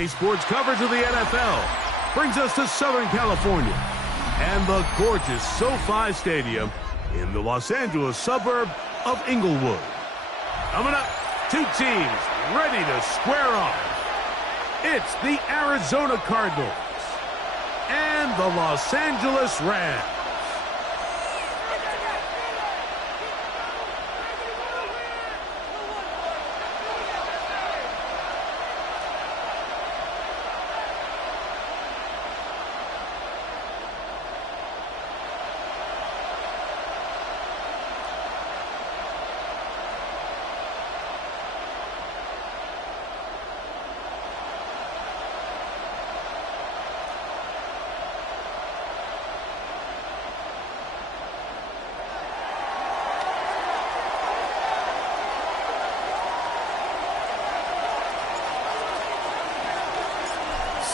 EA Sports coverage of the NFL brings us to Southern California and the gorgeous SoFi Stadium in the Los Angeles suburb of Inglewood. Coming up, two teams ready to square off. It's the Arizona Cardinals and the Los Angeles Rams.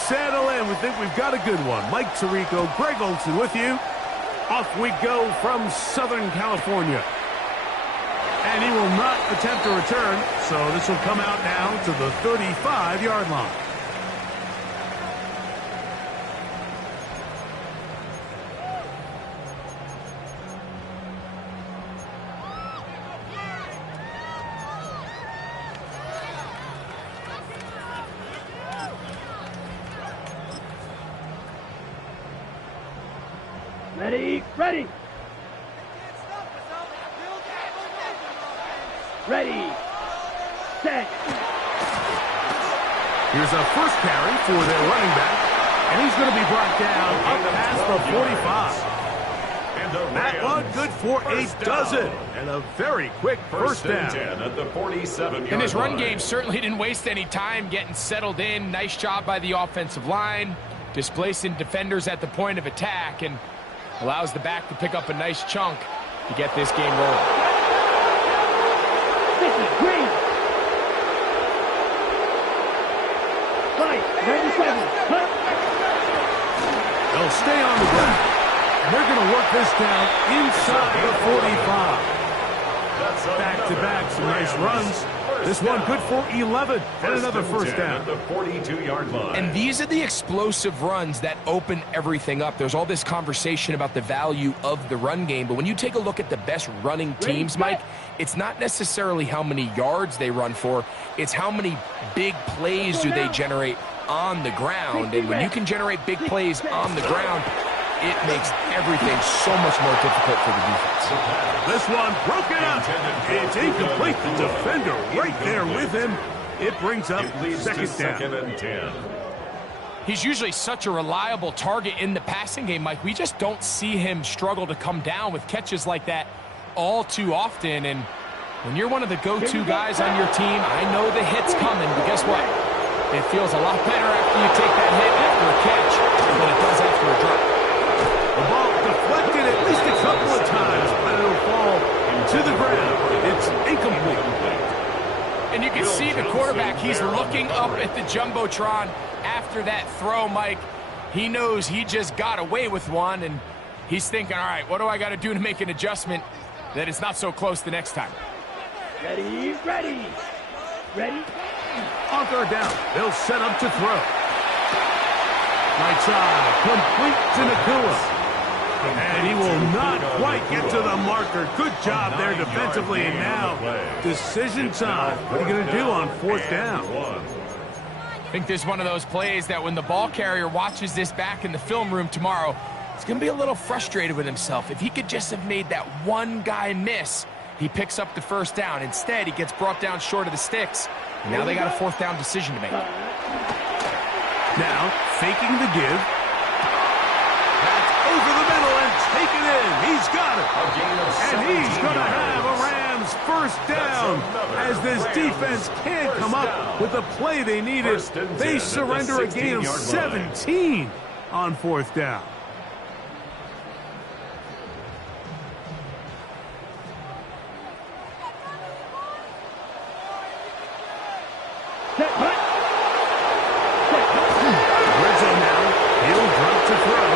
Settle in. We think we've got a good one. Mike Tirico, Greg Olson with you. Off we go from Southern California. And he will not attempt to return, so this will come out now to the 35-yard line. Ready. Ready. Set. Here's a first carry for their running back, and he's going to be brought down up past the 45. That one good for a dozen, and a very quick first down. 10 at the 47-yard And his run line. game certainly didn't waste any time getting settled in. Nice job by the offensive line, displacing defenders at the point of attack, and allows the back to pick up a nice chunk to get this game rolling. This is green. Right, 97. Huh? They'll stay on the ground, and they're going to work this down inside the 45. Back-to-back, some nice runs. This one good for 11 and another first down. At the 42-yard line. And these are the explosive runs that open everything up. There's all this conversation about the value of the run game, but when you take a look at the best running teams, Mike, it's not necessarily how many yards they run for, it's how many big plays do they generate on the ground. And when you can generate big plays on the ground, it makes everything so much more difficult for the defense. This one broken up. It's incomplete. The defender right there with him. It brings up second Second down. and 10. He's usually such a reliable target in the passing game, Mike. We just don't see him struggle to come down with catches like that all too often. And when you're one of the go-to guys on your team, I know the hit's coming, but guess what? It feels a lot better after you take that hit after a catch than it does after a drop. The ball deflected at least a couple of times, but it'll fall to the ground. It's incomplete. And you can see the quarterback, he's looking up at the Jumbotron after that throw, Mike. He knows he just got away with one, and he's thinking, all right, what do I got to do to make an adjustment that it's not so close the next time? Ready. On third down, they'll set up to throw. Right side, complete to Nakua. And he will not quite get to the marker. Good job there defensively. And now, decision time. What are you going to do on fourth down? I think this is one of those plays that when the ball carrier watches this back in the film room tomorrow, he's going to be a little frustrated with himself. If he could just have made that one guy miss, he picks up the first down. Instead, he gets brought down short of the sticks. And now they got a fourth down decision to make. Now, faking the give. That's over the middle and taken in. He's got it. And he's going to have a Rams first down as this defense can't come up with the play they needed. They surrender a gain of 17 on fourth down. Red zone now. He'll drop to throw.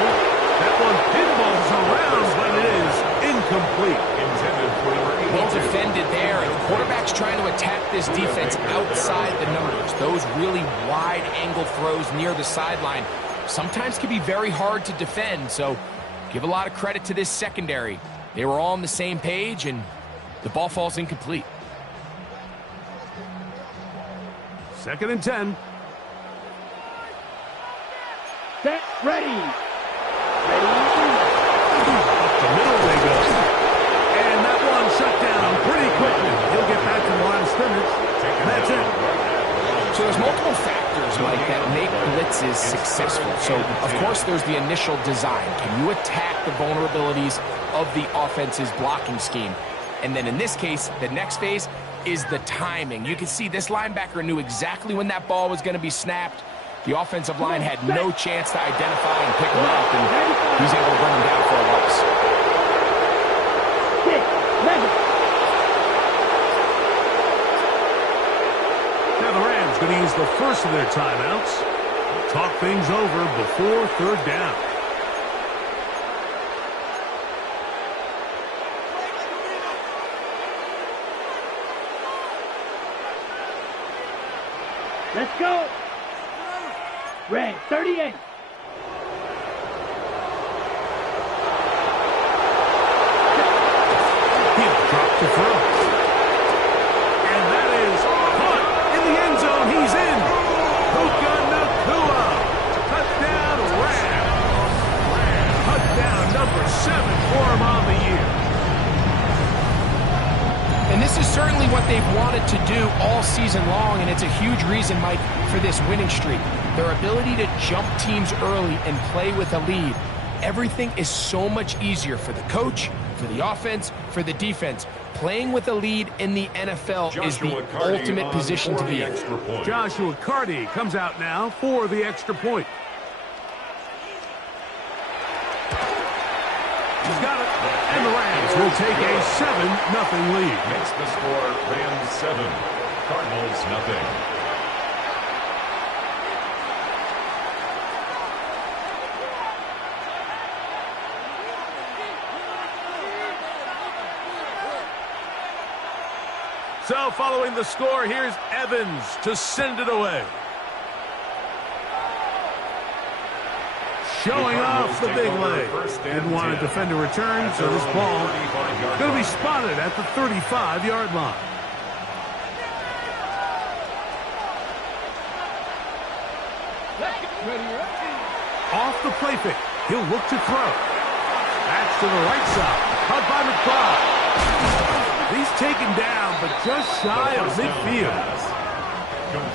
That one pinballs around, but it is incomplete. Intended for number 18. Well defended there, and the quarterback's trying to attack this defense outside the numbers. those really wide angle throws near the sideline sometimes can be very hard to defend. So give a lot of credit to this secondary. They were all on the same page, and the ball falls incomplete. 2nd and 10. Set, ready. Ready. Up the middle they go. And that one shut down pretty quickly. He'll get back to the line of scrimmage, and that's it. So there's multiple factors, Mike, that make blitzes successful. So, of course, there's the initial design. Can you attack the vulnerabilities of the offense's blocking scheme? And then in this case, the next phase is the timing. You can see this linebacker knew exactly when that ball was going to be snapped. The offensive line had no chance to identify and pick him up, and he's able to bring him down for a loss. 6, 11. Now the Rams going to use the first of their timeouts. Talk things over before 3rd down. Let's go. Red, 38. He'll drop the throw. And that is caught in the end zone. He's in. Puka Nakua. Touchdown, Rams. Touchdown number 7 for him on the year. And this is certainly what they've wanted to do all season long, and it's a huge reason, Mike, for this winning streak. Their ability to jump teams early and play with a lead. Everything is so much easier for the coach, for the offense, for the defense. Playing with a lead in the NFL is the ultimate position to be in. Joshua Carty comes out now for the extra point. He's got it. And the Rams will take a 7-0 lead. Makes the score Rams 7, Cardinals nothing. So following the score, here's Evans to send it away. Showing off the big leg. Didn't want to defend a return, so this ball going to be spotted at the 35-yard line. Off the play fake. He'll look to throw. That's to the right side. Caught by McBride. He's taken down, but just shy of midfield.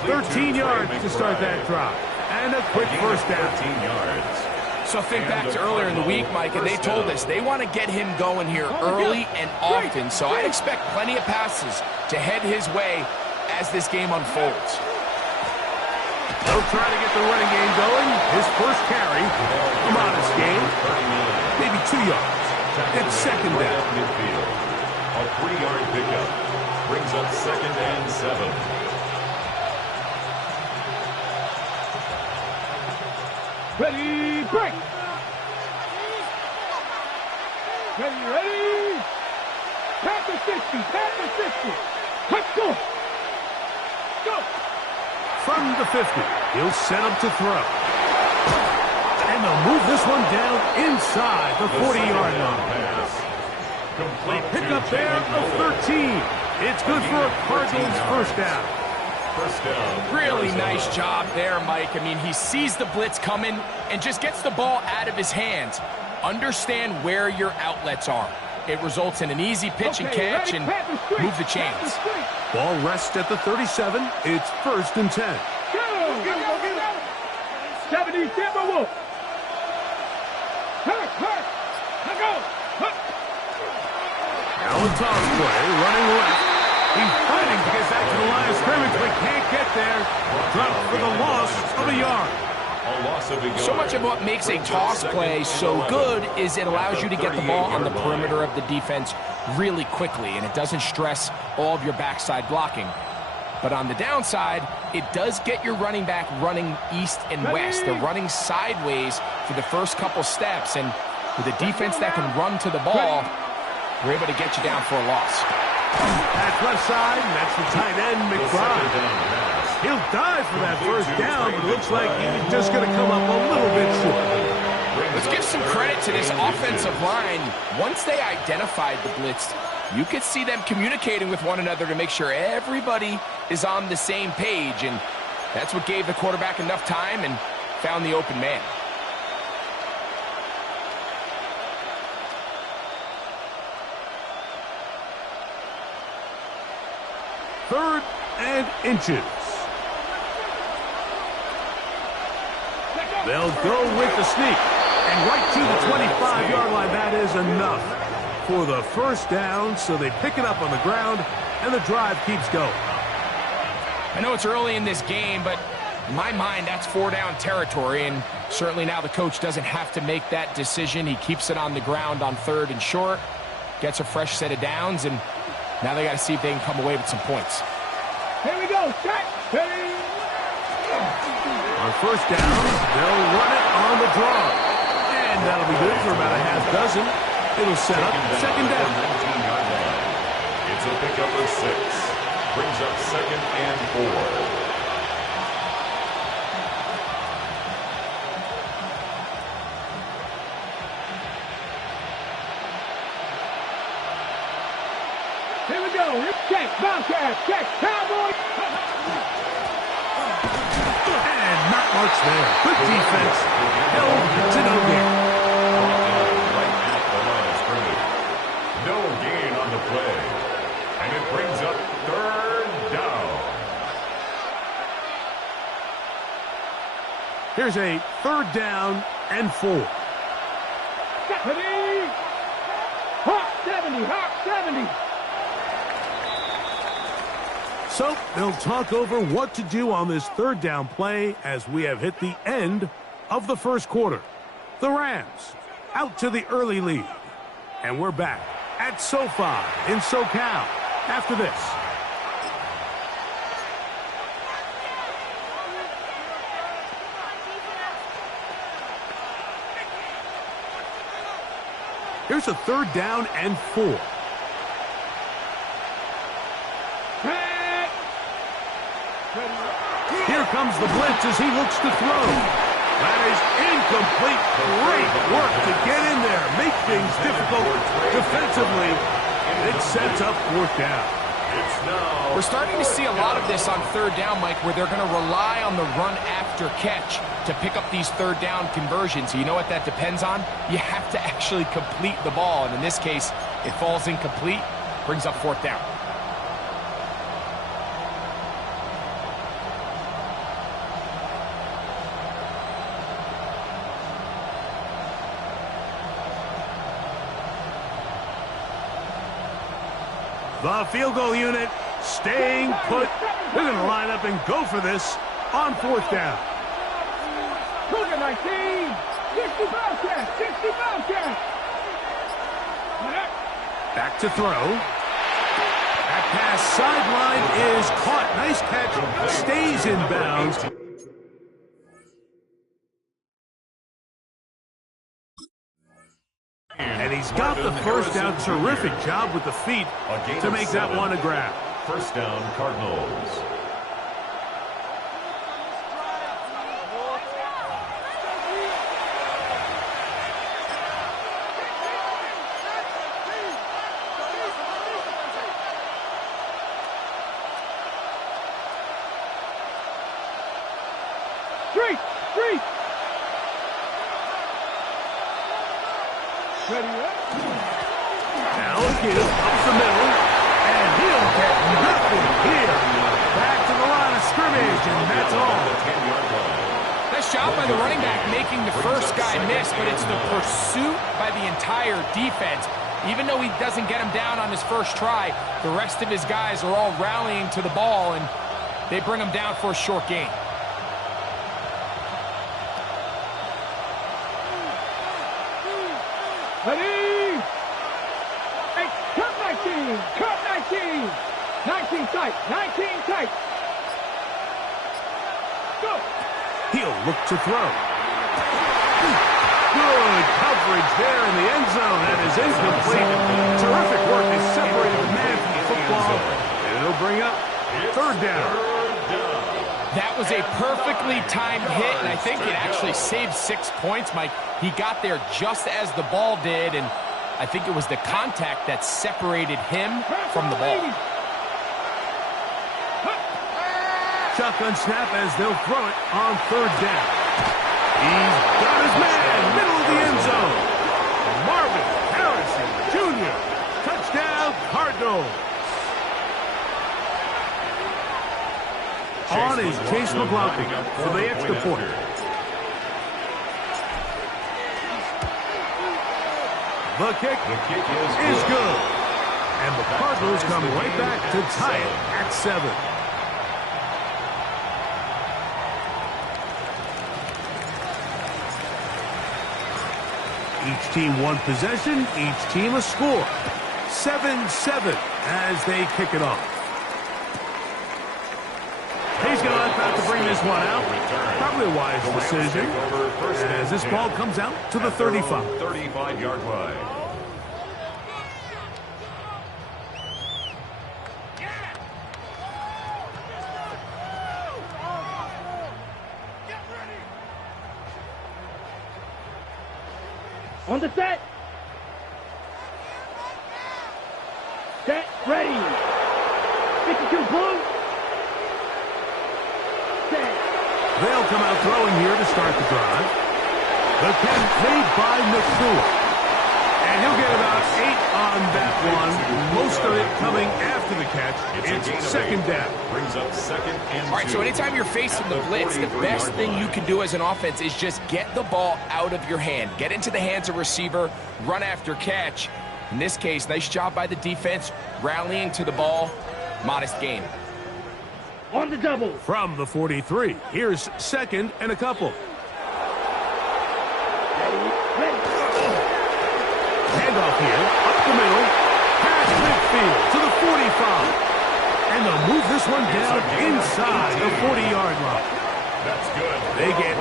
13 yards to start that drive. And a quick first down. 13 yards. So think back to earlier in the week, Mike, and they told us they want to get him going here early and often. So I'd expect plenty of passes to head his way as this game unfolds. They'll try to get the running game going. His first carry, a modest game, maybe 2 yards. It's second down. Midfield. A 3-yard pickup brings up 2nd and 7. Ready, break. Ready. Pat the 50, Let's go. Go. From the 50, he'll set up to throw. And they'll move this one down inside the 40-yard line. Complete Pick up there of 13. It's good for a Cardinals first down. First down. Really nice job there, Mike. I mean, he sees the blitz coming and just gets the ball out of his hands. Understand where your outlets are. It results in an easy pitch and catch and move the chains. Ball rests at the 37. It's 1st and 10. Go. 70 Timberwolves. Hurt. Go. Now a toss play, running left. He's fighting to get back to the line of scrimmage, but can't get there. Dropped for the loss of a yard. So much of what makes a toss play so good is it allows you to get the ball on the perimeter of the defense really quickly, and it doesn't stress all of your backside blocking. But on the downside, it does get your running back running east and west. They're running sideways for the first couple steps, and with a defense that can run to the ball, we're able to get you down for a loss. That's left side, and that's the tight end, McBride. He'll dive for that first down, but it looks like he's just going to come up a little bit short. Let's give some credit to this offensive line. Once they identified the blitz, you could see them communicating with one another to make sure everybody is on the same page, and that's what gave the quarterback enough time and found the open man. Third and inches. They'll go with the sneak. And right to the 25-yard line. That is enough for the first down. So they pick it up on the ground, and the drive keeps going. I know it's early in this game, but in my mind, that's 4-down territory. And certainly now the coach doesn't have to make that decision. He keeps it on the ground on 3rd and short, gets a fresh set of downs, and now they got to see if they can come away with some points. Here we go. Set. Ready. On first down, they'll run it on the draw. And that'll be good for about a half dozen. It'll set up second down. It's a pickup of 6. Brings up 2nd and 4. Here we go. Check. Bobcat. Check. Cowboy. And not much there. Good defense. Held to no gain. Right at the line of scrimmage. No gain on the play. And it brings up 3rd down. Here's a 3rd down and 4. Ready. Hawk 70. Hawk 70. So they'll talk over what to do on this 3rd down play as we have hit the end of the first quarter. The Rams out to the early lead. And we're back at SoFi in SoCal after this. Here's a 3rd down and 4. Here comes the blitz as he looks to throw. That is incomplete. Great work to get in there. Make things difficult defensively. It sets up 4th down. We're starting to see a lot of this on 3rd down, Mike, where they're going to rely on the run after catch to pick up these 3rd down conversions. So you know what that depends on? You have to actually complete the ball. And in this case, it falls incomplete, brings up 4th down. The field goal unit staying put. They're going to line up and go for this on 4th down. Cougar 19. 60 Bobcat. 60 Bobcat. Back to throw. That pass sideline is caught. Nice catch. Stays in bounds. And he's got the first down. Terrific job with the feet to make that one a grab. First down, Cardinals. Street. Ready up. Now give up the middle, and he'll get nothing here. Back to the line of scrimmage, and that's all. Nice job by the running back making the first guy miss, but it's the pursuit by the entire defense. Even though he doesn't get him down on his first try, the rest of his guys are all rallying to the ball, and they bring him down for a short gain. Ready. Hey, cut 19. Cut 19. 19 tight. 19 tight. Go. He'll look to throw. Good coverage there in the end zone. That is incomplete. Terrific work. They separated the man from the football. And it'll bring up 3rd down. That was a perfectly timed hit, and I think it actually saved 6 points, Mike. He got there just as the ball did, and I think it was the contact that separated him from the ball. Shotgun snap as they'll throw it on third down. He's got his man, middle of the end zone. Marvin Harrison Jr. Touchdown, Cardinals. On is Chase McLaughlin for the extra point. The kick is good. And the Cardinals come right back to tie it at 7. Each team one possession, each team a score. 7-7 as they kick it off. He's going to opt to bring this one out. Probably a wise decision as this ball comes out to the 35. 35-yard line. On the set. Set, ready. 52 blue. Set. They'll come out throwing here to start the drive. The catch made by McCool. And he'll get about 8 on that one. Most of it coming after the catch. It's second down. Brings up second and 2. All right, so anytime you're facing the blitz, the best thing you can do as an offense is just get the ball out of your hand. Get into the hands of receiver, run after catch. In this case, nice job by the defense, rallying to the ball. Modest gain. On the double. From the 43, here's second and a couple. Ready. Handoff here, up the middle, past midfield to the 45. And they'll move this one down inside the 40-yard line. That's good. They get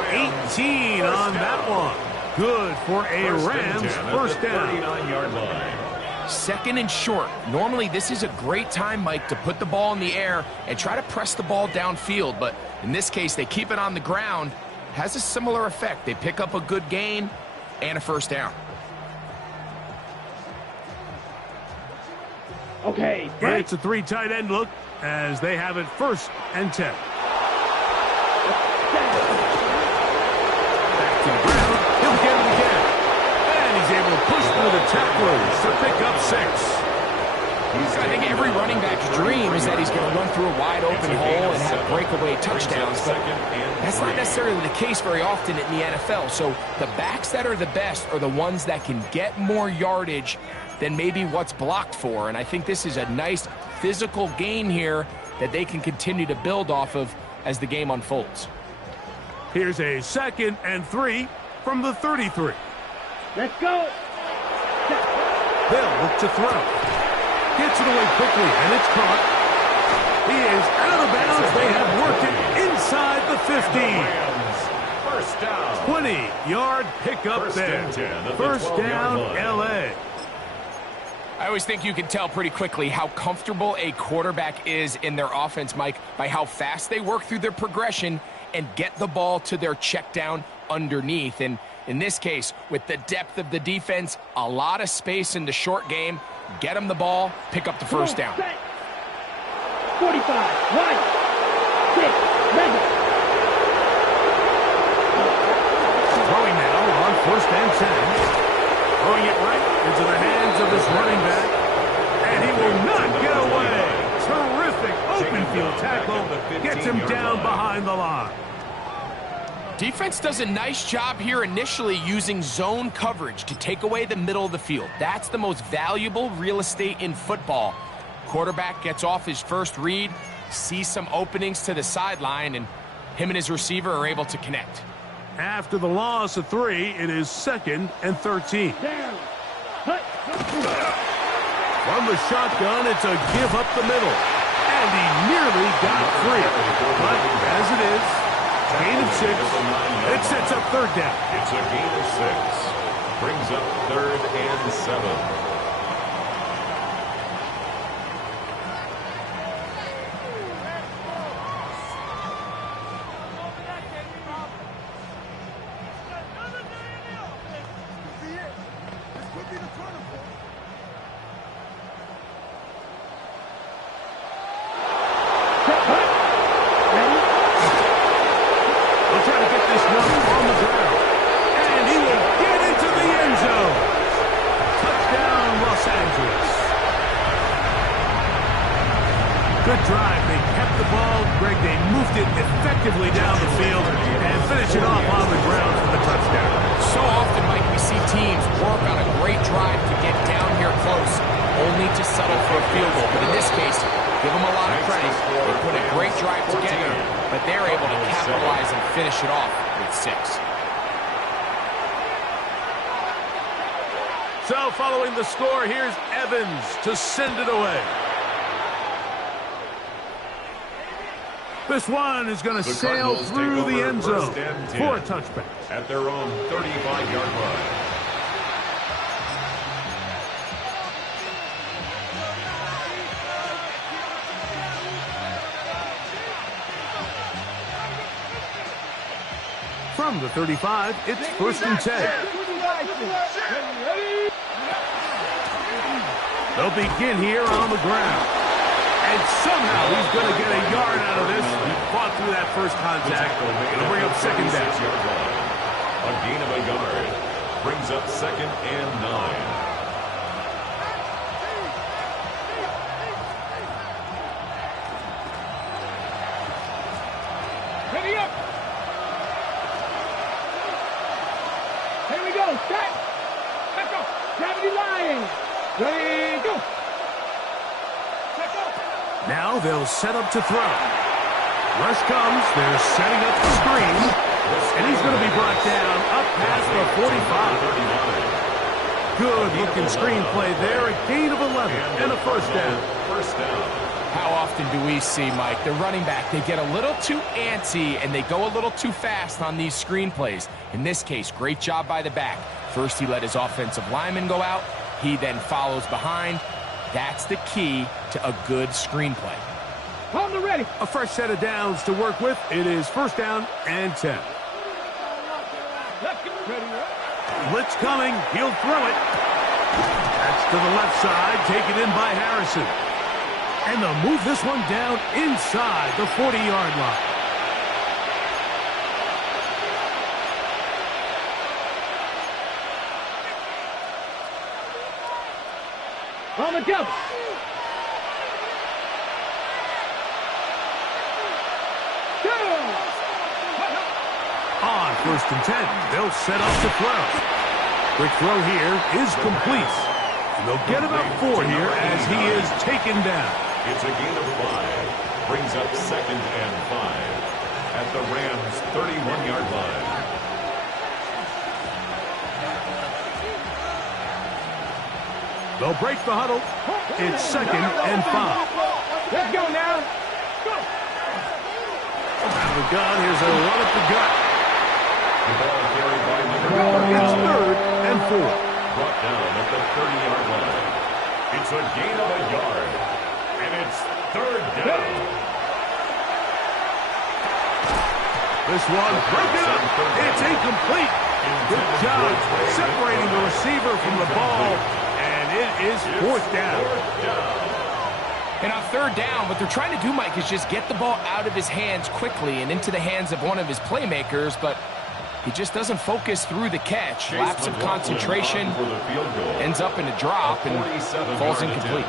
18 on that one. Good for a Rams first down. 39-yard line. Second and short. Normally, this is a great time, Mike, to put the ball in the air and try to press the ball downfield. But in this case, they keep it on the ground. Has a similar effect. They pick up a good gain and a first down. Okay. And it's a 3 tight end look as they have it first and 10. Back to the ground. He'll get it again. And he's able to push through the tacklers to pick up 6. I think every running back's dream is that he's going to run through a wide open hole and have breakaway touchdowns, but that's not necessarily the case very often in the NFL. So the backs that are the best are the ones that can get more yardage than maybe what's blocked for. And I think this is a nice physical gain here that they can continue to build off of as the game unfolds. Here's a 2nd and 3 from the 33. Let's go. They'll look to throw. Gets it away quickly, and it's caught. He is out of bounds. They have worked it inside the 15. First down. 20-yard pickup there. First down, L.A. I always think you can tell pretty quickly how comfortable a quarterback is in their offense, Mike, by how fast they work through their progression and get the ball to their check down underneath. And in this case, with the depth of the defense, a lot of space in the short game, get them the ball, pick up the first down. 45, 1, 6, ready. Throwing now on first and 10. Throwing it right into the hands of his running back. And he will not get away. Terrific open field tackle. Gets him down behind the line. Defense does a nice job here initially using zone coverage to take away the middle of the field. That's the most valuable real estate in football. Quarterback gets off his first read, sees some openings to the sideline, and him and his receiver are able to connect. After the loss of 3, it is 2nd and 13. Down. From the shotgun, it's a give up the middle. And he nearly got free. But as it is, gain of 6. It sets up third down. It's a gain of 6. Brings up 3rd and 7. safely down the field and finish it off on the ground for the touchdown. So often, Mike, we see teams work on a great drive to get down here close, only to settle for a field goal. But in this case, give them a lot of credit. They put a great drive together, but they're able to capitalize and finish it off with 6. So following the score, here's Evans to send it away. This one is going to sail through the end zone for a touchback. At their own 35-yard line. From the 35, it's 1st and 10. They'll begin here on the ground. And somehow he's going to get a yard out of this. He fought through that first contact. It'll bring up 2nd down. A gain of a yard brings up 2nd and 9. Ready up. Here we go. Set. Let's go. Gravity line. Ready, go. Now they'll set up to throw. Rush comes. They're setting up the screen. And he's going to be brought down up past the 45. Good-looking screen play there. A gain of 11 and a 1st down. How often do we see, Mike, the running back, they get a little too antsy and they go a little too fast on these screen plays. In this case, great job by the back. First, he let his offensive lineman go out. He then follows behind. That's the key to a good screenplay. On the ready. A fresh set of downs to work with. It is 1st down and 10. Blitz coming. He'll throw it. That's to the left side. Taken in by Harrison. And they'll move this one down inside the 40-yard line. On the jump. On 1st and 10, they'll set up to throw. Quick throw here is complete. And they'll get about 4 here as he is taken down. It's a gain of 5. Brings up 2nd and 5. At the Rams' 31-yard line. They'll break the huddle. It's 2nd and 5. Let's go now. Go. Out of the gun, here's a run up the gut. The ball carried by number It's 9. 3rd and 4. Brought down at the 30-yard line. It's a gain of a yard. And it's 3rd down. This one broken up. It's incomplete. Good job separating the receiver from the ball. And it is 4th down. And on 3rd down, what they're trying to do, Mike, is just get the ball out of his hands quickly and into the hands of one of his playmakers, but he just doesn't focus through the catch. Lapse of concentration, ends up in a drop, and falls incomplete.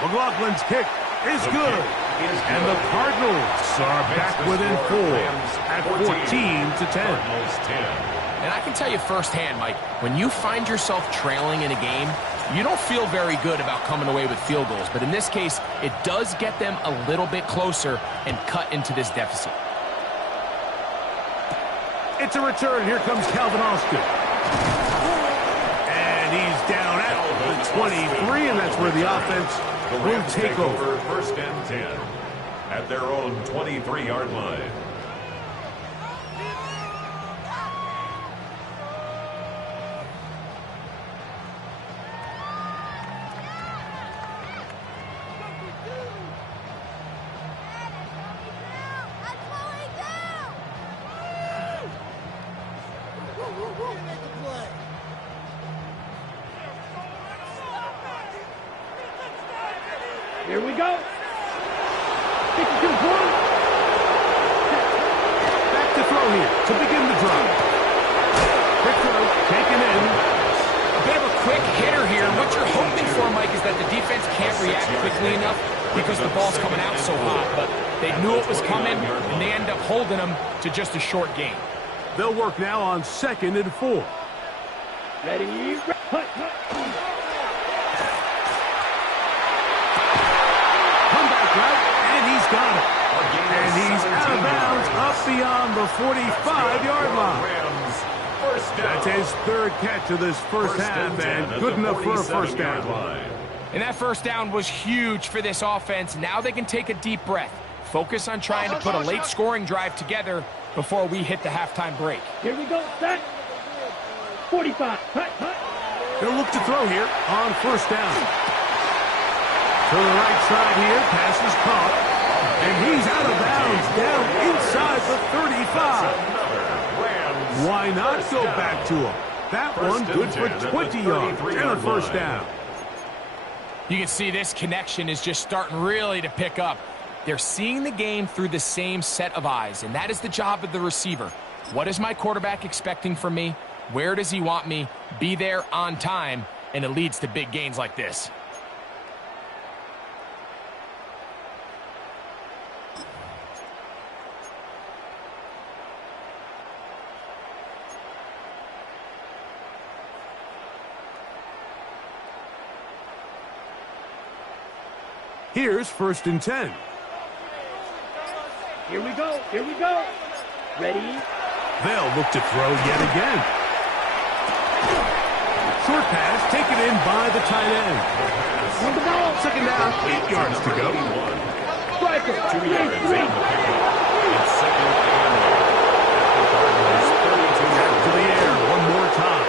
McLaughlin's kick is good. And the Cardinals are back within 4 at 14-10. And I can tell you firsthand, Mike, when you find yourself trailing in a game, you don't feel very good about coming away with field goals. But in this case, it does get them a little bit closer and cut into this deficit. It's a return. Here comes Calvin Austin. And he's down at the 23, and that's where the offense will take over. 1st and 10 at their own 23-yard line. Here we go. 52 points. Back to throw here to begin the drive. Quick throw, taken in. A bit of a quick hitter here. What you're hoping for, Mike, is that the defense can't react quickly enough because the ball's coming out so hot, but they knew it was coming, and they end up holding them to just a short gain. They'll work now on 2nd and 4. Ready, hut. Comeback route, and he's got it. And he's out of bounds up beyond the 45-yard line. That's his 3rd catch of this first half, and good enough for a first down. And that first down was huge for this offense. Now they can take a deep breath. Focus on trying to put a late scoring drive together before we hit the halftime break. Here we go, set. 45, hut. They'll look to throw here on first down. To the right side here, pass is caught. And he's out of bounds down inside the 35. Why not go back to him? That one good for 20 yards and a first down. You can see this connection is just starting really to pick up. They're seeing the game through the same set of eyes, and that is the job of the receiver. What is my quarterback expecting from me? Where does he want me? Be there on time, and it leads to big gains like this. Here's 1st and 10. Here we go. Ready? They'll look to throw yet again. Short pass taken in by the tight end. On the ball. 2nd down, 8 yards to go. Striker. 2 yards on the pickup. It's 2nd and 1. To the air one more time.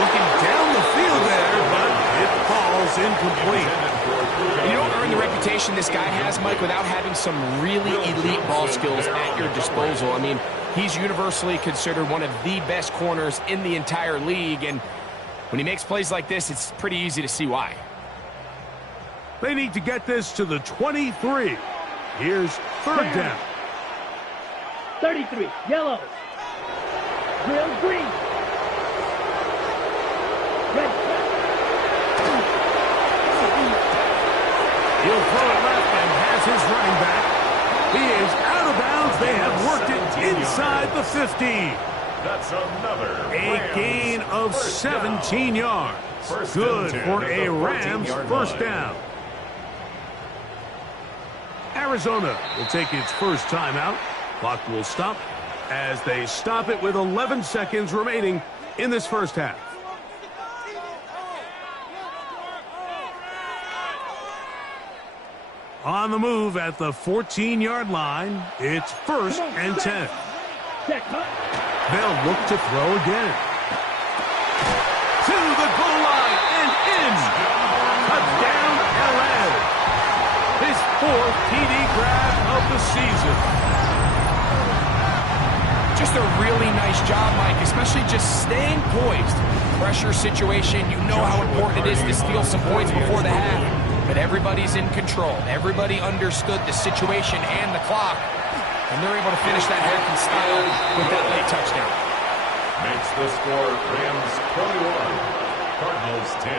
Looking down the field there, but it falls incomplete. You don't earn the reputation this guy has, Mike, without having some really elite ball skills at your disposal. I mean, he's universally considered one of the best corners in the entire league, and when he makes plays like this, it's pretty easy to see why. They need to get this to the 23. Here's 3rd down. 33, yellow. Drill green. Red. He'll throw it left and has his running back. He is out of bounds. They have worked it inside the 15. That's another A gain of 17 yards. Good for a Rams first down. Arizona will take its first timeout. Clock will stop as they stop it with 11 seconds remaining in this first half. On the move at the 14-yard line, it's 1st and 10. They'll look to throw again. To the goal line and in. Touchdown, LA. His 4th TD grab of the season. Just a really nice job, Mike, especially just staying poised. Pressure situation, you know how important it is to steal some points before the half. But everybody's in control. Everybody understood the situation and the clock. And they're able to finish that half in style with that late touchdown. Makes the score Rams 21, Cardinals 10.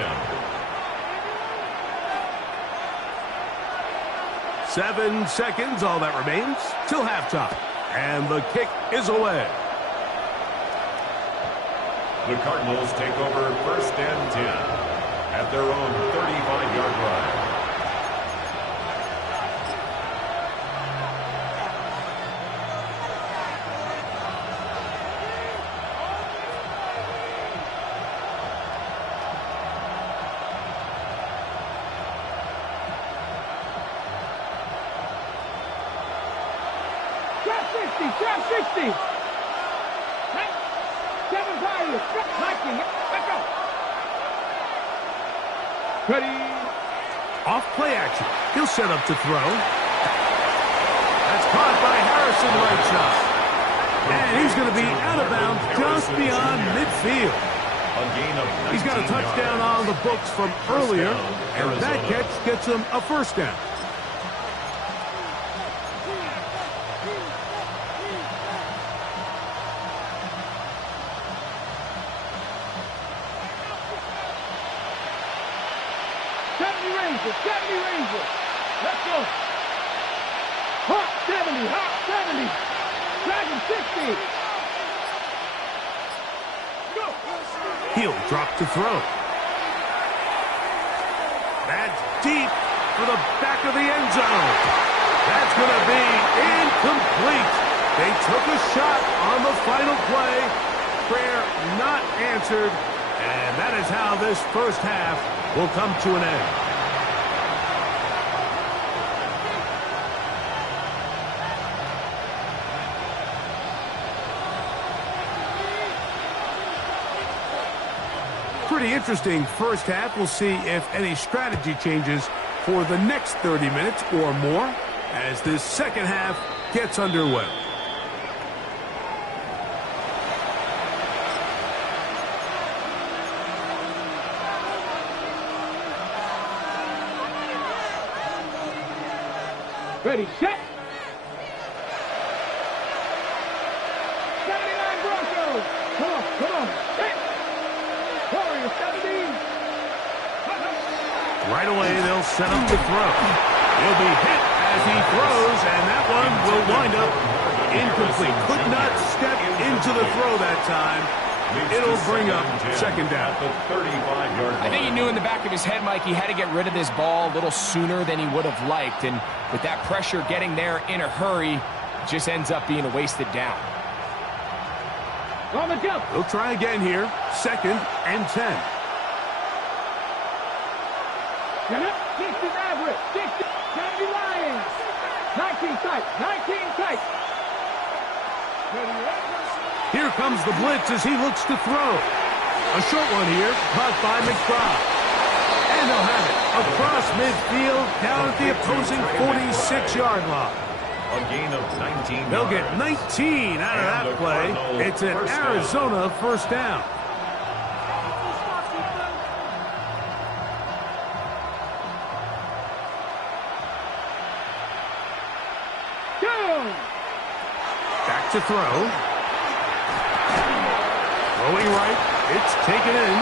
7 seconds, all that remains, till halftime. And the kick is away. The Cardinals take over 1st and 10 at their own 35-yard line. Trap 60. Kevin Pryor. Hiking. Back up. Ready. Off play action. He'll set up to throw. That's caught by Harrison right side. And he's going to be out of bounds just beyond midfield. He's got a touchdown on the books from earlier, and that catch gets him a first down. 70 Rangers. Let's go. Hawk 70, Hawk 70. Dragon 60. Go. He'll drop to throw. That's deep for the back of the end zone. That's going to be incomplete. They took a shot on the final play. Prayer not answered. And that is how this first half will come to an end. Pretty interesting first half. We'll see if any strategy changes for the next 30 minutes or more as this second half gets underway. Ready, set. 79 Broncos. Come on. Set. Warrior 17. Right away, they'll set up to throw. He'll be hit as he throws, and that one will wind up incomplete. Could not step into the throw that time. It'll bring up second down. I think he knew in the back of his head, Mike, he had to get rid of this ball a little sooner than he would have liked. And with that pressure getting there in a hurry, it just ends up being a wasted down. On the jump. He'll try again here. 2nd and 10. Get up. 60 average. 60. 70 Lions. 19 tight. 19 tight. Ready, Here comes the blitz as he looks to throw. A short one here, caught by McGraw. And they'll have it across midfield, down at the opposing 46-yard line. A gain of 19 They'll get yards. 19 out of that play. It's an Arizona first down. Back to throw. Throwing right, it's taken in.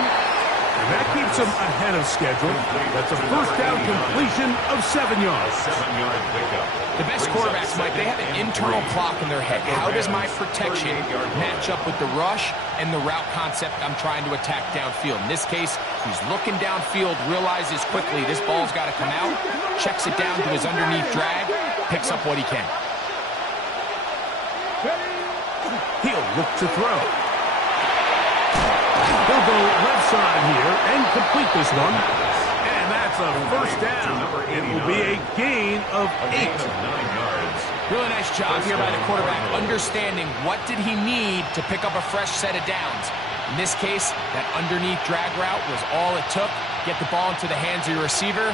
And that keeps him ahead of schedule. That's a first down completion of 7 yards. 7-yard pickup. The best quarterbacks, Mike, they have an internal clock in their head. How does my protection match up with the rush and the route concept I'm trying to attack downfield? In this case, he's looking downfield, realizes quickly this ball's got to come out, checks it down to his underneath drag, picks up what he can. He'll look to throw. He'll go left side here and complete this one. And that's a first down. It will be a gain of 8. Really nice job here by the quarterback, understanding what did he need to pick up a fresh set of downs. In this case, that underneath drag route was all it took. Get the ball into the hands of your receiver,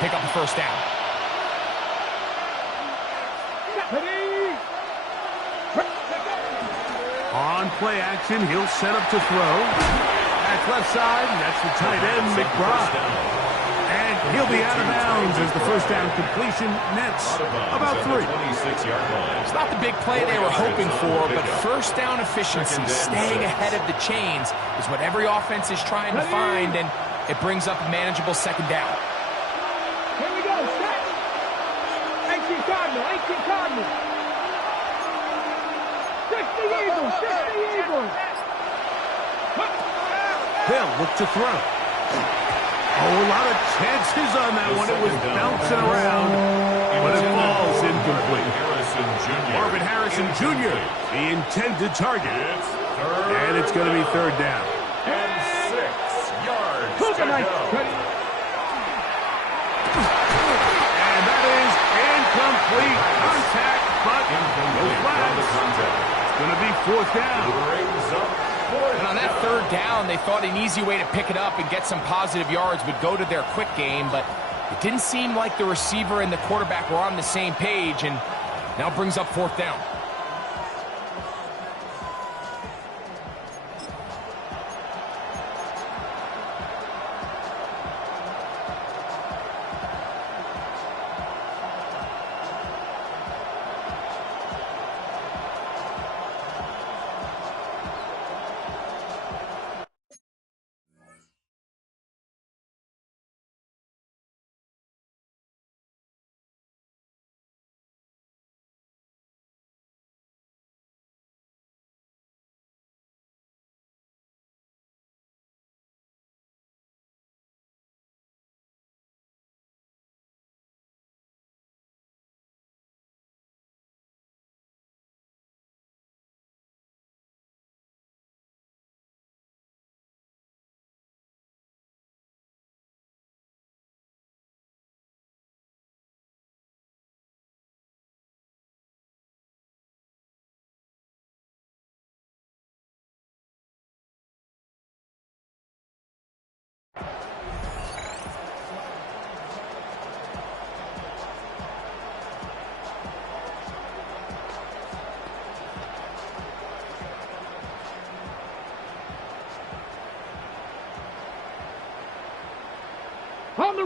pick up a first down. On play action, he'll set up to throw. Back left side, and that's the tight end, McBride. And he'll be out of bounds as the first down completion nets about 3. It's not the big play they were hoping for, but first down efficiency, staying ahead of the chains, is what every offense is trying to find, and it brings up a manageable second down. Here we go. Set. 18 Cardinal. 18 Cardinal. 60 Eagles. 60 Eagles. They'll look to throw. Oh, a lot of chances on that one. It was bouncing around, but it falls incomplete. Marvin Harrison Jr., the intended target. And it's going to be third down. And 6 yards. Nice. And that is incomplete. Contact, but no flags. It's going to be fourth down. And on that third down, they thought an easy way to pick it up and get some positive yards would go to their quick game, but it didn't seem like the receiver and the quarterback were on the same page, and now brings up fourth down.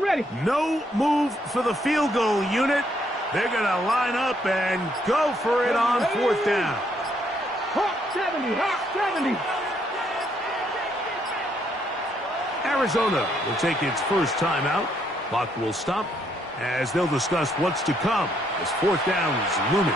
You're ready. No move for the field goal unit. They're going to line up and go for it on fourth down. Hawk 70, Hawk 70. Arizona will take its first timeout. Clock will stop as they'll discuss what's to come as fourth down is looming.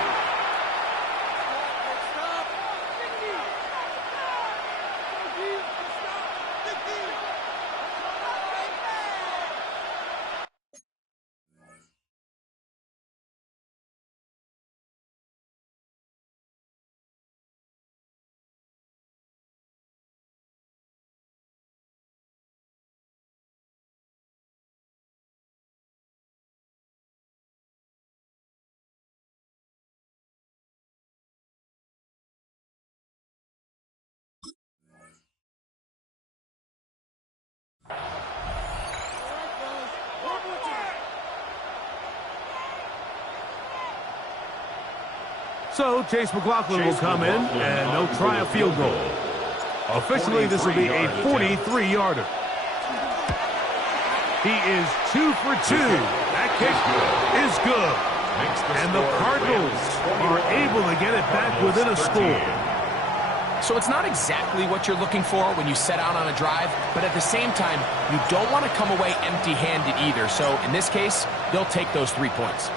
So Chase McLaughlin will come in, and they'll try a field goal. Officially, this will be a 43-yarder. He is 2 for 2. That kick is good. And the Cardinals are able to get it back within a score. So it's not exactly what you're looking for when you set out on a drive, but at the same time, you don't want to come away empty-handed either. So in this case, they'll take those 3 points.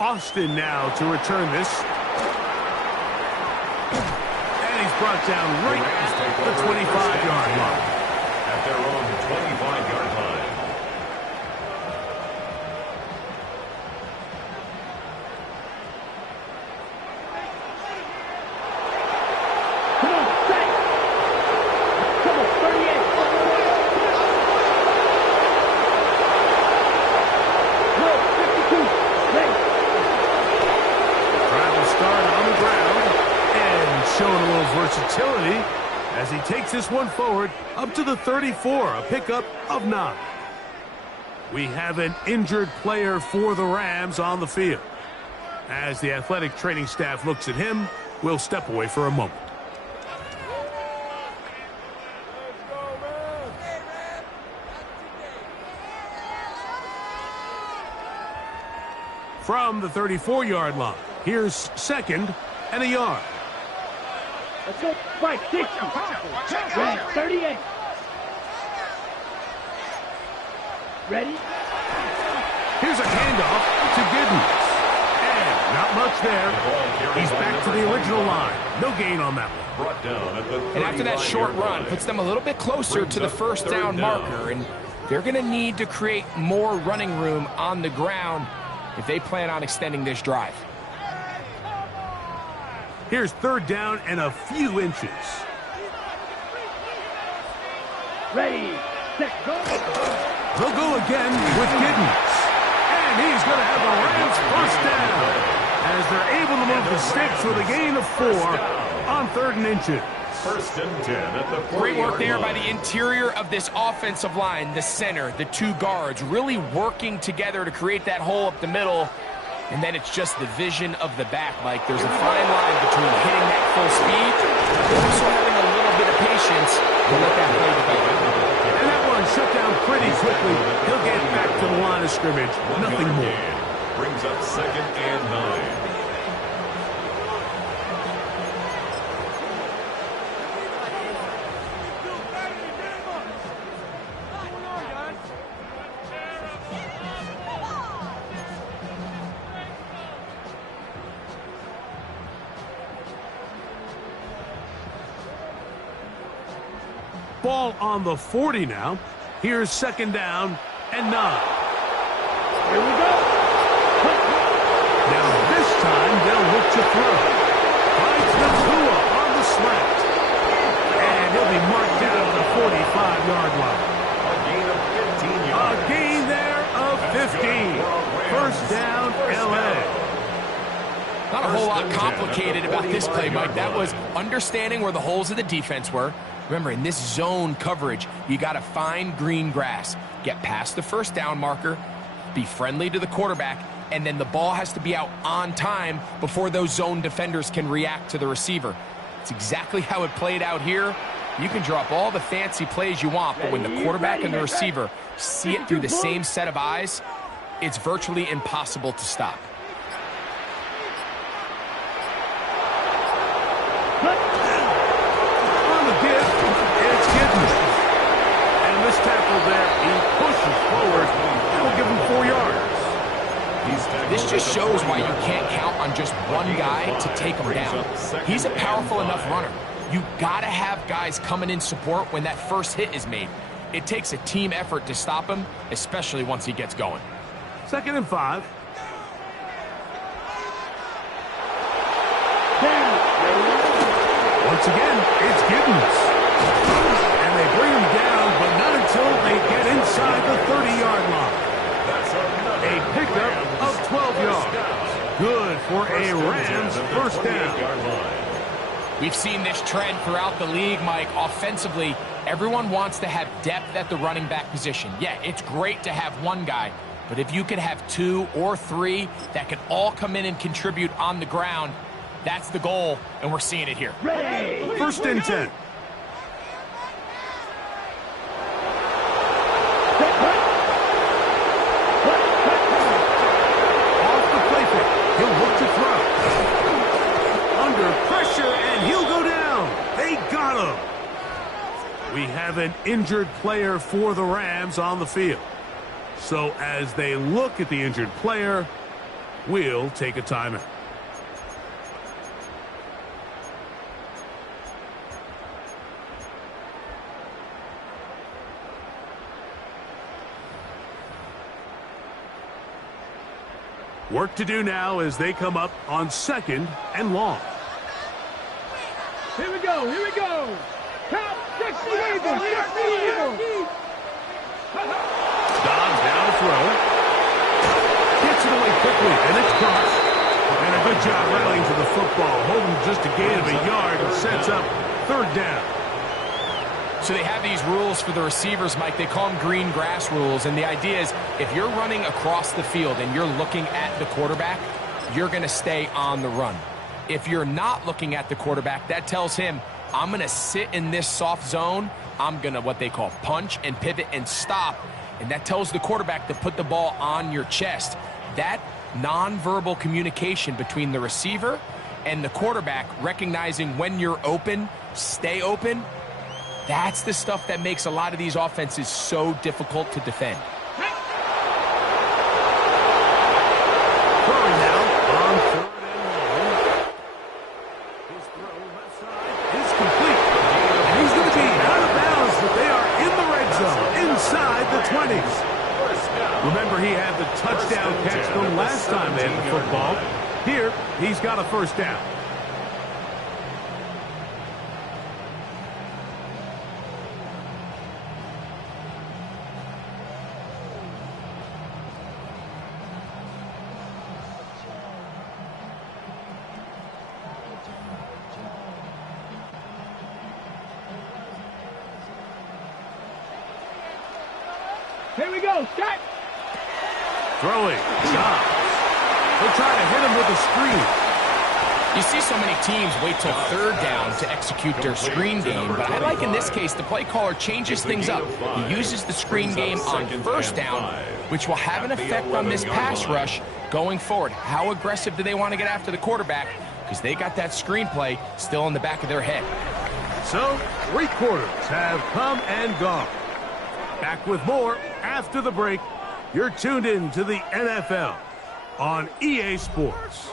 Austin now to return this. And he's brought down right at the 25-yard line. At their own 25-yard line. Come on, set. Come on, 38. No, 52. Ready. Trying to start on the ground and showing a little versatility as he takes this one forward up to the 34, a pickup of 9. We have an injured player for the Rams on the field. As the athletic training staff looks at him, we'll step away for a moment. From the 34-yard line, here's second and a yard. Let's go. Right, 60. Ready, 38. Ready? Here's a handoff to Giddens. And not much there. He's back to the original line. No gain on that one. Brought down at the And after that short run, puts them a little bit closer to the first down marker. And they're going to need to create more running room on the ground if they plan on extending this drive. Here's third down and a few inches. Ready, set, go. They'll go again with Giddens. And he's going to have the Rams first down as they're able to move the sticks with a gain of 4 on 3rd and inches. First and 10 at the 40-yard Great work there by line. the interior of this offensive line, the center, the 2 guards, really working together to create that hole up the middle. And then it's just the vision of the back. Like there's a fine line between hitting that full speed and also having a little bit of patience to let that play develop. And that one shut down pretty quickly. He'll get back to the line of scrimmage. Nothing more. Brings up 2nd and 9. Ball on the 40 now. Here's second down and 9. Here we go. Now this time they'll look to throw. Finds Nakua on the slant. And he'll be marked down at the 45-yard line. A gain of 15 yards. A gain there of 15. First down, L.A. Not a whole lot complicated about this play, Mike. That was understanding where the holes of the defense were. Remember, in this zone coverage, you got to find green grass, get past the first down marker, be friendly to the quarterback, and then the ball has to be out on time before those zone defenders can react to the receiver. It's exactly how it played out here. You can drop all the fancy plays you want, but when the quarterback and the receiver see it through the same set of eyes, it's virtually impossible to stop. On the give, it's Giddens. And this tackle there, he pushes forward. That'll give him 4 yards. This just shows why you can't count on just one guy to take him down. He's a powerful enough runner. You gotta have guys coming in support when that first hit is made. It takes a team effort to stop him, especially once he gets going. 2nd and 5. Once again, it's Giddens. And they bring him down, but not until they get inside the 30-yard line. A pickup of 12 yards. Good for a Rams first down. We've seen this trend throughout the league, Mike. Offensively, everyone wants to have depth at the running back position. Yeah, it's great to have one guy, but if you could have 2 or 3 that can all come in and contribute on the ground, that's the goal, and we're seeing it here. 1st and 10. Off the play fake. He'll look to throw. Under pressure, and he'll go down. They got him. We have an injured player for the Rams on the field. So as they look at the injured player, we'll take a timeout. Work to do now as they come up on 2nd and long. Here we go, here we go. Count 60 Eagles, 60 Eagles. Dobbs down to throw. Gets it away quickly, and it's Grock. And a good job rallying to the football, holding just a gain of a yard and sets up 3rd down. So they have these rules for the receivers, Mike. They call them green grass rules, and the idea is if you're running across the field and you're looking at the quarterback, you're going to stay on the run. If you're not looking at the quarterback, that tells him, I'm going to sit in this soft zone. I'm going to what they call punch and pivot and stop, and that tells the quarterback to put the ball on your chest. That nonverbal communication between the receiver and the quarterback, recognizing when you're open, stay open, that's the stuff that makes a lot of these offenses so difficult to defend. Throwing now on 3rd and long. His throw left side is complete. And he's going to be out of bounds, but they are in the red zone, inside the 20s. Remember, he had the touchdown catch the last time they had the football. Here, he's got a 1st down. Here we go, set. Throwing, Dobbs. They'll try to hit him with a screen. You see so many teams wait till 3rd down to execute their screen game, but I like in this case the play caller changes things up. He uses the screen game on 1st down, which will have an effect on this pass rush going forward. How aggressive do they want to get after the quarterback? Because they got that screenplay still in the back of their head. So, 3 quarters have come and gone. Back with more after the break. You're tuned in to the NFL on EA Sports.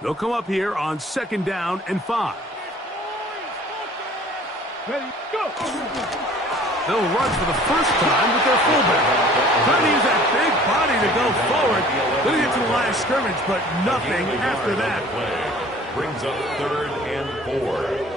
They'll come up here on 2nd down and 5. Ready, go. They'll run for the first time with their fullback. Trying to use that big body to go forward. Going to get to the line of scrimmage, but nothing after that. Brings up 3rd and 4.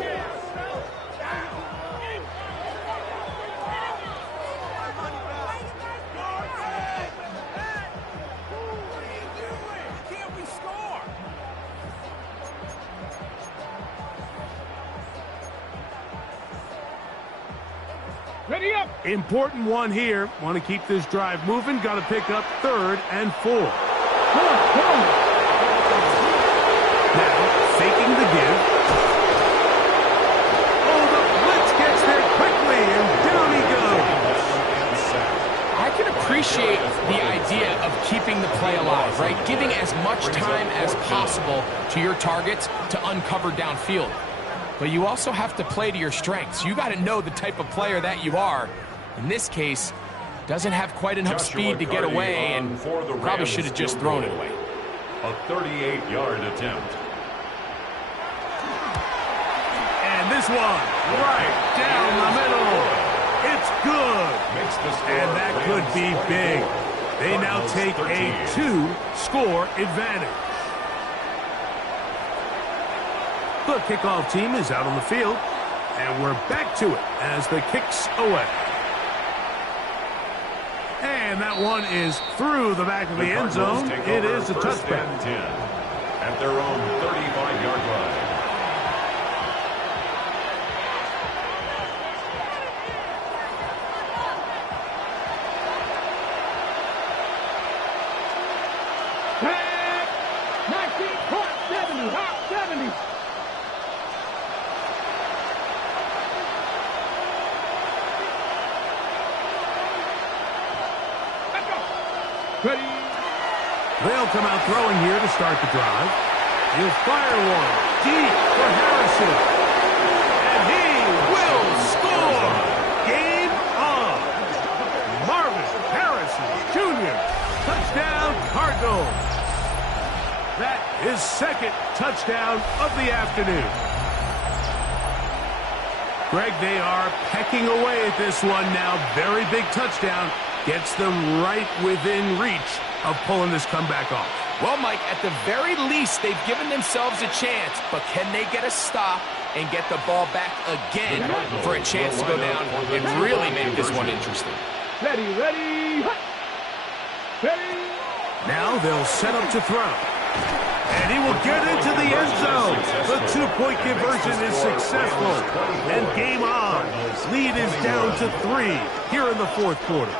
Ready up. Important one here. Want to keep this drive moving. Got to pick up 3rd and 4. Come on. Now, faking the give. Oh, the blitz gets there quickly, and down he goes. I can appreciate the idea of keeping the play alive, right? Giving as much time as possible to your targets to uncover downfield. But you also have to play to your strengths. You got to know the type of player that you are. In this case, doesn't have quite enough speed to get away, and probably should have just thrown it away. A 38-yard attempt. And this one, right down the middle. It's good. And that could be big. They now take a 2-score advantage. The kickoff team is out on the field, and we're back to it as the kick's away. And that one is through the back of the end zone. It is a touchback. At their own 35-yard line. Ready. They'll come out throwing here to start the drive. He'll fire one deep for Harrison. And he will score. Game on. Marvin Harrison Jr. Touchdown Cardinals. That is 2nd touchdown of the afternoon. Greg, they are pecking away at this one now. Very big touchdown. Gets them right within reach of pulling this comeback off. Well, Mike, at the very least, they've given themselves a chance, but can they get a stop and get the ball back again for a chance to go down and really make this one interesting? Ready. Now they'll set up to throw. And he will get into the end zone. The 2-point conversion is successful. And game on. Lead is down to 3 here in the 4th quarter.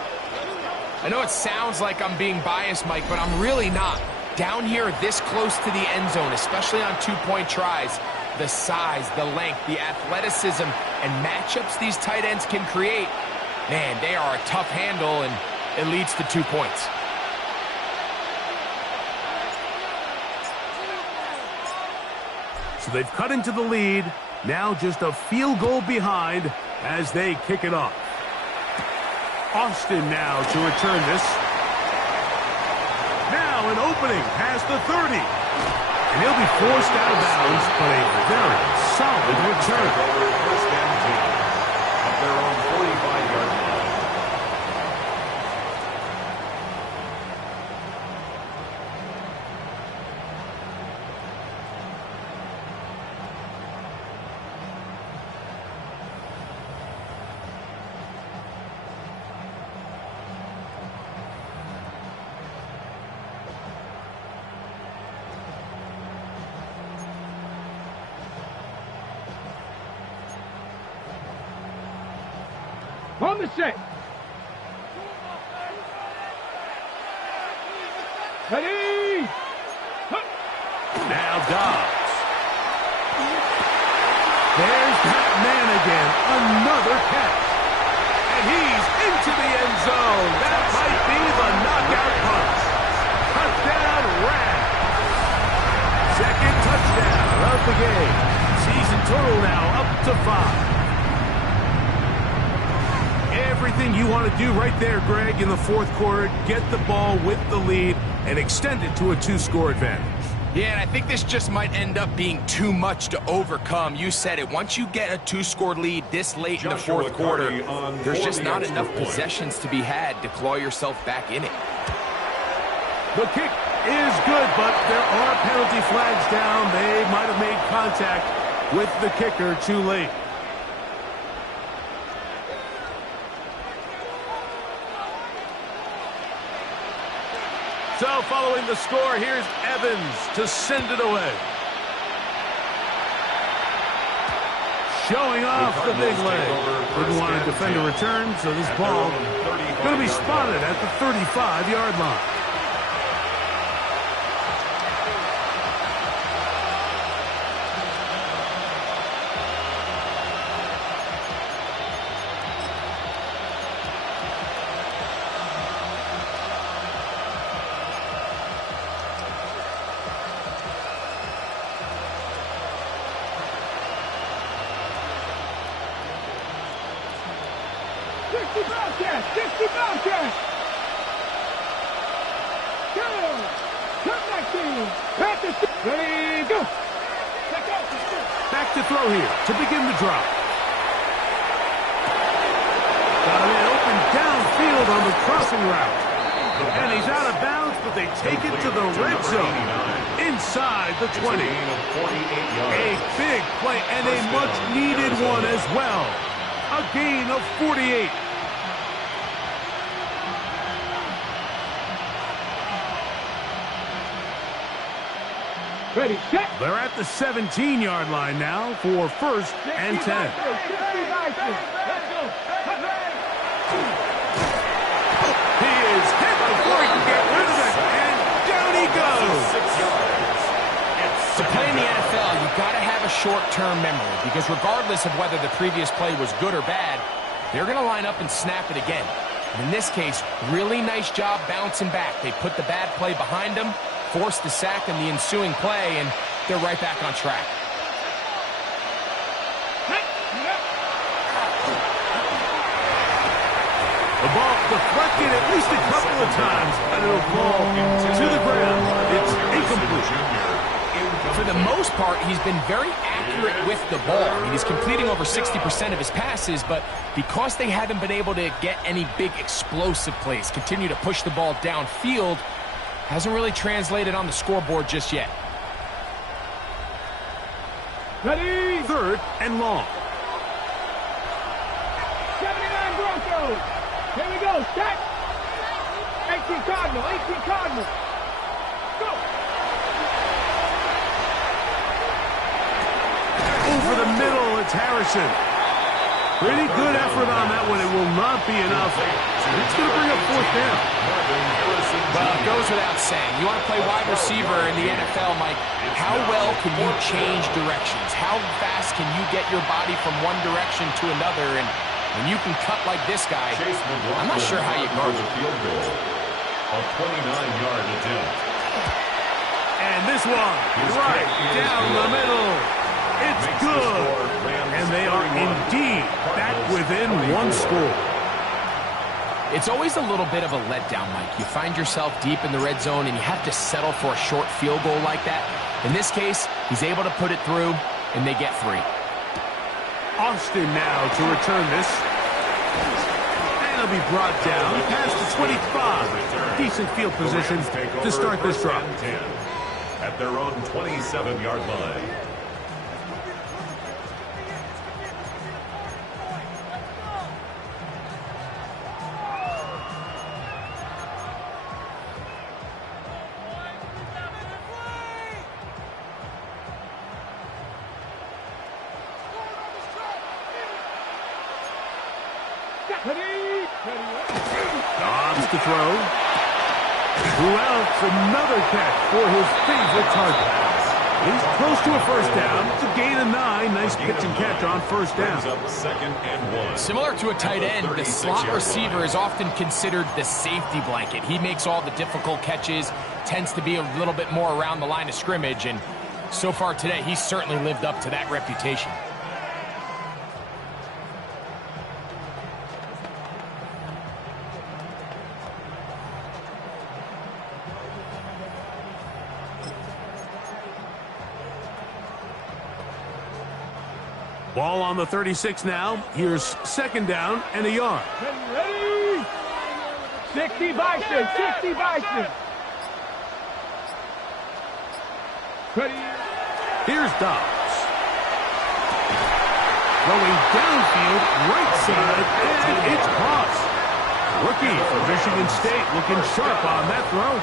I know it sounds like I'm being biased, Mike, but I'm really not. Down here this close to the end zone, especially on 2-point tries, the size, the length, the athleticism, and matchups these tight ends can create, man, they are a tough handle, and it leads to 2 points. So they've cut into the lead. Now just a field goal behind as they kick it off. Austin now to return this. Now an opening past the 30. And he'll be forced out of bounds, but a very solid return. First and 10 at their own 45-yard line. On the set. Ready. Now Dobbs. There's that man again. Another catch. And he's into the end zone. That might be the knockout punch. Touchdown Rams. 2nd touchdown of the game. Season total now up to 5. Everything you want to do right there, Greg, in the 4th quarter. Get the ball with the lead and extend it to a 2-score advantage. Yeah, and I think this just might end up being too much to overcome. You said it. Once you get a 2-score lead this late in the 4th quarter, there's just not enough possessions to be had to claw yourself back in it. The kick is good, but there are penalty flags down. They might have made contact with the kicker too late. So following the score, here's Evans to send it away. Showing off the big leg. Didn't want to defend a return, so this ball going to be spotted at the 35-yard line. Ready, go! Back to throw here to begin the drop. Got a man open downfield on the crossing route. And he's out of bounds, but they take it to the red zone. Inside the 20. A big play and a much-needed one as well. A gain of 48. Ready, set. They're at the 17-yard line now for 1st and 10. He is hit before he can get rid of it, and down he goes. 6 yards. To play in the NFL, you've got to have a short-term memory because regardless of whether the previous play was good or bad, they're going to line up and snap it again. And in this case, really nice job bouncing back. They put the bad play behind them, forced the sack in the ensuing play, and they're right back on track. The ball deflected at least a couple of times, and it'll fall to the ground. It's incomplete. For the most part, he's been very accurate with the ball. I mean, he's completing over 60% of his passes, but because they haven't been able to get any big explosive plays, continue to push the ball downfield, hasn't really translated on the scoreboard just yet. Ready. 3rd and long. 79 Broncos. Here we go. Set. 18 Cardinal. 18 Cardinal. Go. Over the middle, it's Harrison. Pretty good effort on that one. It will not be enough. It's going to bring up 4th down. Well, it goes without saying. You want to play wide receiver in the NFL, Mike, how well can you change directions? How fast can you get your body from one direction to another? And when you can cut like this guy, I'm not sure how you guard it. Field goal. A 29-yard attempt. And this one, right down the middle. It's good. And they are indeed back within one score. It's always a little bit of a letdown, Mike. You find yourself deep in the red zone and you have to settle for a short field goal like that. In this case, he's able to put it through, and they get 3. Austin now to return this. And he'll be brought down past the 25. Decent field position to start this drive. At their own 27-yard line. Dobbs to throw. Who else? Another catch for his favorite target. He's close to a 1st down. It's a gain of 9. Nice pitch and catch on 1st down. 2nd and 1. Similar to a tight end, the slot receiver is often considered the safety blanket. He makes all the difficult catches, tends to be a little bit more around the line of scrimmage, and so far today, he's certainly lived up to that reputation. Ball on the 36 now. Here's 2nd down and a yard. Ready. 60 Bison. 60 Bison. Ready. Here's Dobbs. Going downfield, right side, and it's caught. Rookie from Michigan State looking sharp on that throw.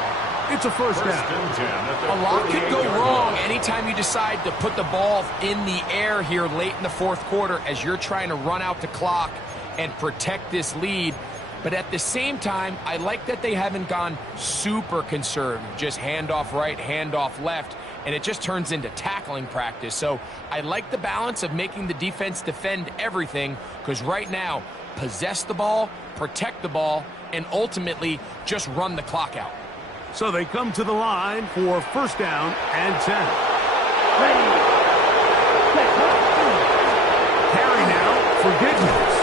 It's a first down. A lot could go wrong anytime you decide to put the ball in the air here late in the fourth quarter as you're trying to run out the clock and protect this lead. But at the same time, I like that they haven't gone super conservative, just handoff right, handoff left, and it just turns into tackling practice. So I like the balance of making the defense defend everything, because right now, possess the ball, protect the ball, and ultimately just run the clock out. So they come to the line for first down and 10. Carry now for Giddens.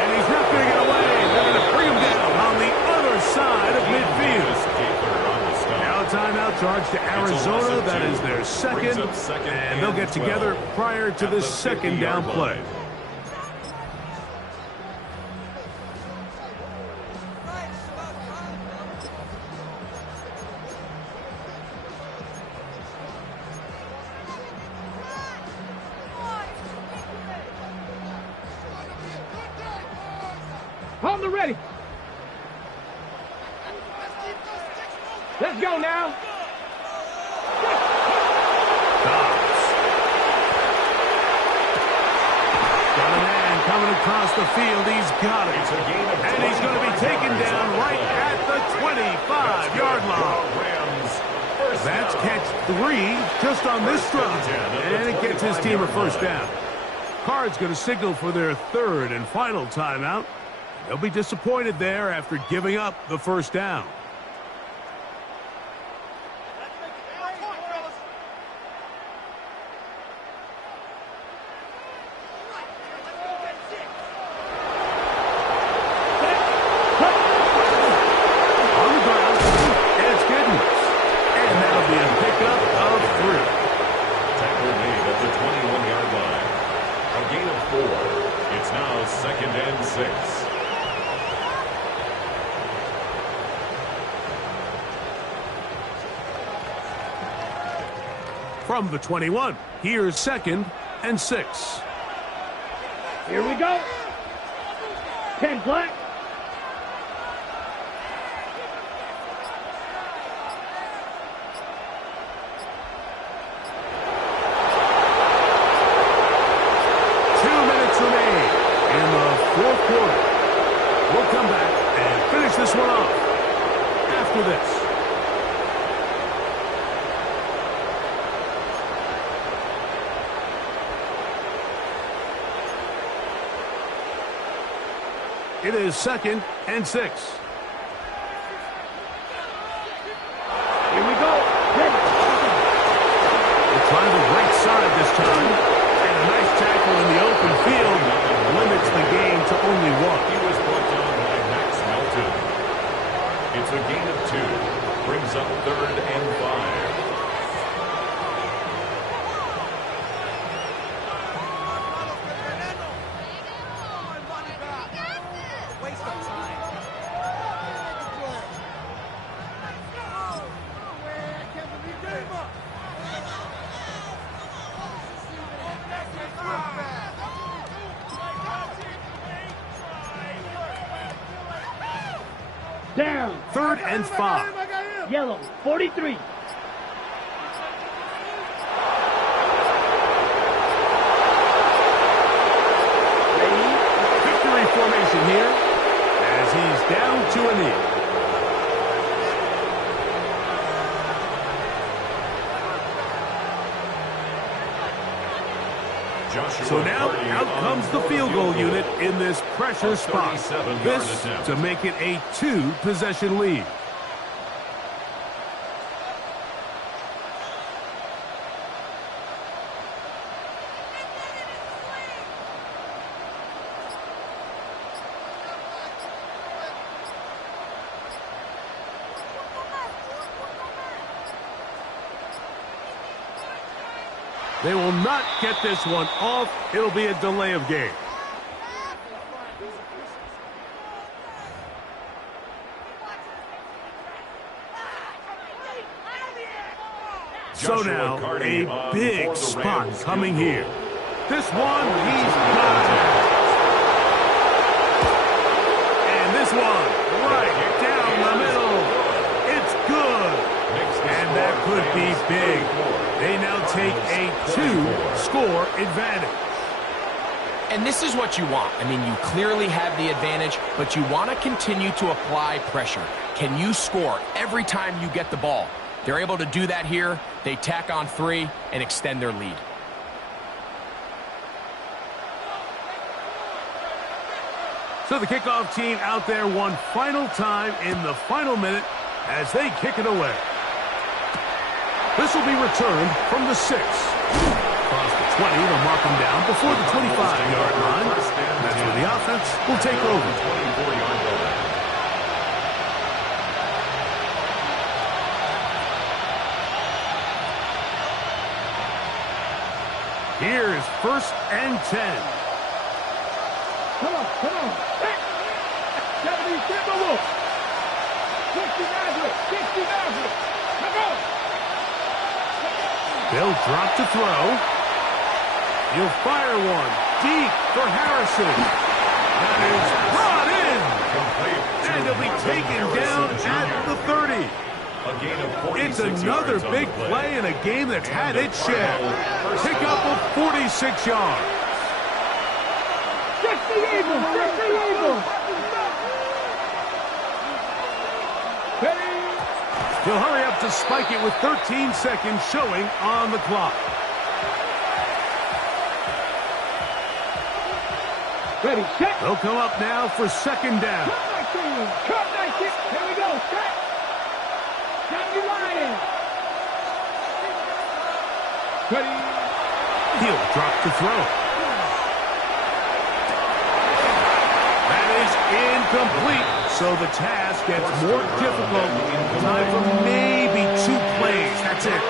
And he's not going to get away. They're going to bring him down on the other side of midfield. Now a timeout charge to Arizona. That is their second. And they'll get together prior to the second down play. Hold the ready. Let's go now. Got a man coming across the field. He's got it. And he's going to be taken down right at the 25-yard line. That's catch 3 just on this drive. And it gets his team a first down. Card's going to signal for their third and final timeout. They'll be disappointed there after giving up the first down. On the ground, and it's Giddens. And that'll be a pickup of 3. Tackle made at the 21-yard line. A gain of 4. It's now second and 6. From the 21, here's second and 6. Here we go. 10 black. Fourth quarter. We'll come back and finish this one off after this. It is second and 6. Here we go. They try the right side this time. And a nice tackle in the open field limits the game to only 1. He was brought down by Max Melton. It's a gain of 2. Brings up third and 5. Down. Third and 5. Yellow, 43. Victory formation here as he's down to a knee. So now out comes the field goal unit in this pressure spot. This to make it a 2-possession lead. They will not get this one off. It'll be a delay of game. So now, a big spot coming here. This one, he's got it. And this one, right down the middle. It's good. could be big. They now take a 2-score advantage. And this is what you want. I mean, you clearly have the advantage, but you want to continue to apply pressure. Can you score every time you get the ball? They're able to do that here. They tack on 3 and extend their lead. So the kickoff team out there one final time in the final minute as they kick it away. This will be returned from the 6. Across the 20, they'll mark them down before the 25-yard line. That's where the offense will take over. 24-yard line. Here is 1st and 10. Come on. 70, Timberwolves. 60 Maverick. Come on. They'll drop to throw. He'll fire one deep for Harrison. That is brought in. And he'll be taken down at the 30. It's another big play in a game that's had its share. Pickup of 46 yards. 60 Eagles. He'll hurry up to spike it with 13 seconds showing on the clock. Ready, set. They'll come up now for 2nd down. Cut 19. Here we go, set. Down the line. Ready. He'll drop to throw. That is incomplete. So the task gets more difficult. Time for maybe 2 plays. That's it.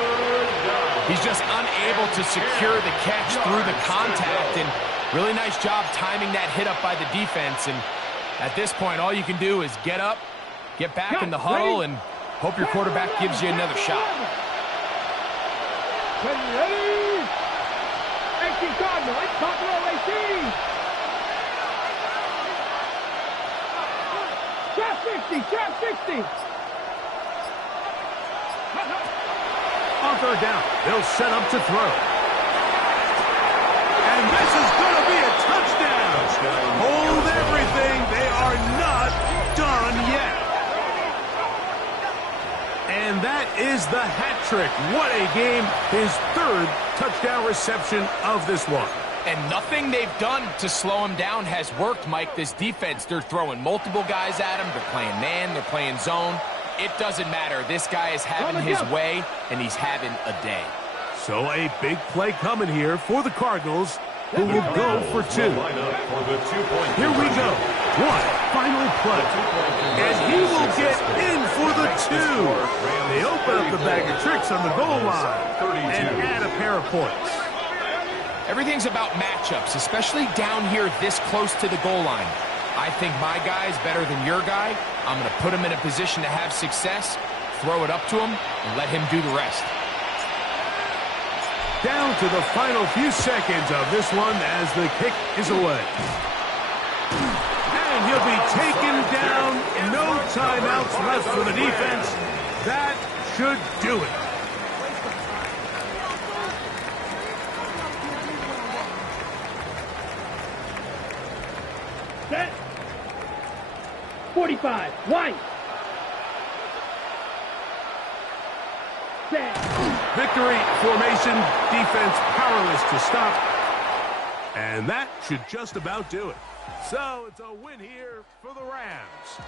He's just unable to secure the catch through the contact, and really nice job timing that hit up by the defense. And at this point, all you can do is get up, get back in the huddle, and hope your quarterback gives you another shot. Ready. 18 Cardinal. It's Cardinal 18. Trap 60. On 3rd down, they'll set up to throw. And this is going to be a touchdown. Hold everything. They are not done yet. And that is the hat trick. What a game. His 3rd touchdown reception of this one. And nothing they've done to slow him down has worked, Mike. This defense, they're throwing multiple guys at him. They're playing man. They're playing zone. It doesn't matter. This guy is having his way, and he's having a day. So a big play coming here for the Cardinals, who will go for 2. Here we go. One final play. And he will get in for the 2. They open up the bag of tricks on the goal line and add a pair of points. Everything's about matchups, especially down here this close to the goal line. I think my guy's better than your guy. I'm going to put him in a position to have success, throw it up to him, and let him do the rest. Down to the final few seconds of this one as the kick is away. And he'll be taken down. No timeouts left for the defense. That should do it. Set. 45. White. Set. Victory formation, defense powerless to stop. And that should just about do it. So it's a win here for the Rams.